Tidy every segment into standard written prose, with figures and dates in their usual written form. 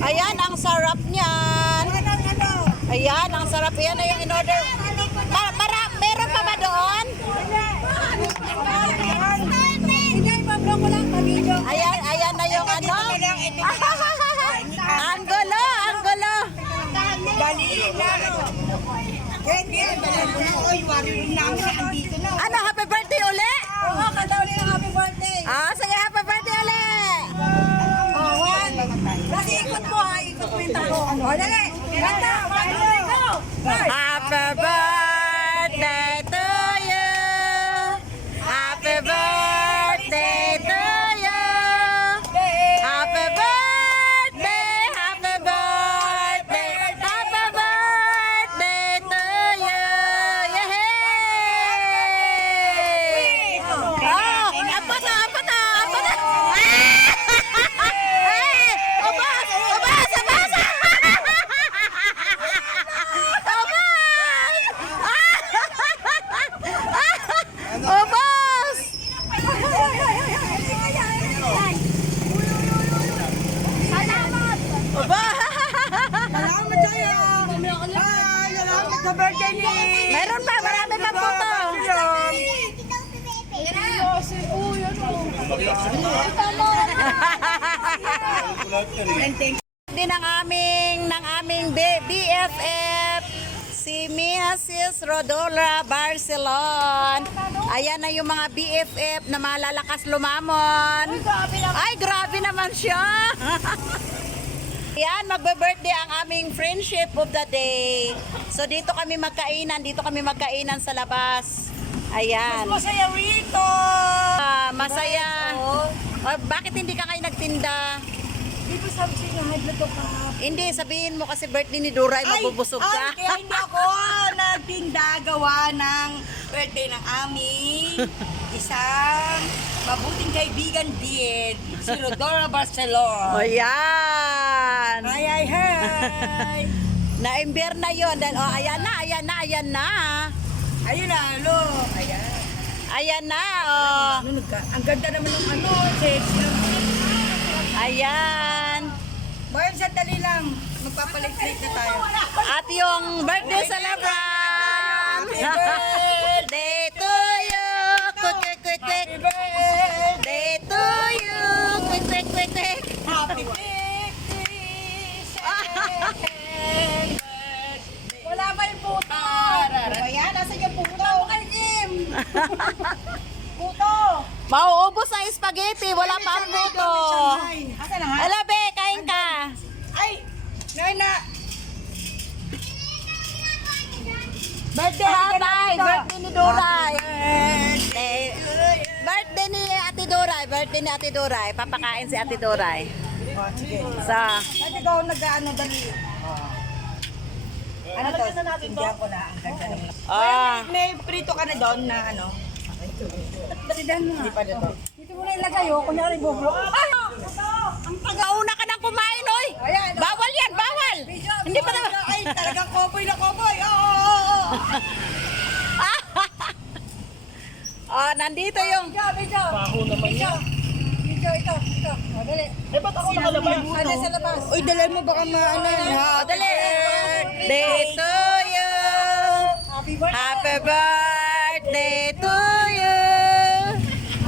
Ayan, ang sarap niyan. Ayan, ang sarap. Yan na yung in-order. Meron pa ba doon? Ayan na yung ano. Ang gulo, ang gulo. Ano, happy birthday uli? Oo, kanta ulit ng happy birthday. Sige, happy birthday uli. Kasi ikot mo ha, ikot mo yung tako. Dali, kanta, go! Happy birthday to you. Happy birthday to you. Happy birthday, happy birthday, happy birthday to you. Yay! Apa na. Ubas! Ubas! Salamat sa'yo! Hi! Salamat sa birthday ni... Meron pa, marami pa po to. Din ng aming BFF si Mrs. Rodolra Barcelon. Ayan na yung mga BFF na malalakas lumamon. Ay, grabe naman siya. Ayan, magbe-birthday ang aming friendship of the day. So dito kami magkainan sa labas. Ayan. Masaya rito! Masaya. Bakit hindi ka kayo nagtinda? Di ba sabi sa'yo, high blood ka? Hindi, sabihin mo kasi birthday ni Duray, mabubusog ka. Kaya hindi ako nagtinda gawa ng birthday ng aming isang mabuting kaibigan din, si Rodolra Barcelon. O yan. Hi! Na-imbier na yun. Then, ayan na. Ayun na, alo. Ayan. Ayan na. Ang ganda naman ng ano, sexy. Ayan. Bayan, sandali lang. Magpapalit-palit na tayo. At yung birthday celebrant. Happy Birthday to you. Quick. Happy birthday! Day to you. Quick. Happy birthday! Wala ba yung puto? Ayan, nasa yung puto? Puto mo kay Jim! Puto! Mauubos ang spaghetti. Wala pa ang puto. Asa na nga? Hello, be. Kain ka. Ay! Naina! Birthday! Tatay, birthday ni Duray. Birthday! Birthday ni Ate Duray. Papakain si Ate Duray. Oh, sige. Sa Pwede daw nag-ano dali. Ano to? Sindihan ko na. Ang ganda naman. May prito ka na doon na ano? Sidan mo. Hindi pa dito. Dito mo na ilagay oh. Kunyari bublo. Ay! ang pag-auna ka nang kumain, oy. Ayan. Bawal yan, bawal. Hindi pa naman. Ay, talagang cowboy na cowboy. Oo. Nandito yung Video. Baho naman yan. Video, ito. O, dali. Ba't ako nakalabas? Ano sa labas? Uy, dali mo baka maano yun. dali. Day to you. Happy birthday. Happy birthday to you.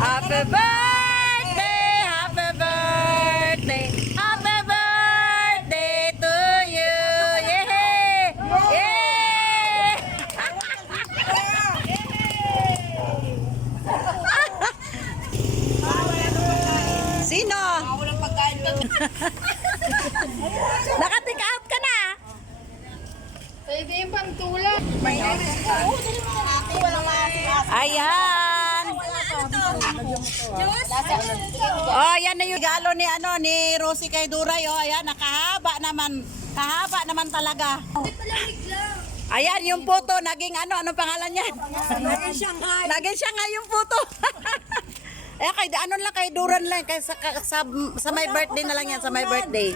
Happy birthday. Happy birthday. Happy birthday to you. Yay! Yay! Sino? Walang pagkain doon. Naka-take out ka na. Pwede yung pang tulad. May Ayan. Oh, yan na yung regalo ni Rosie kay Duray. Oh, ayan, nakahaba naman. Kahaba naman talaga. Ayan yung photo, naging ano pangalan niyan? Naging Shanghai. Naging siya nga yung photo. Ayan, kay ano lang kay Duran lang kay sa my birthday na lang yan, sa my birthday.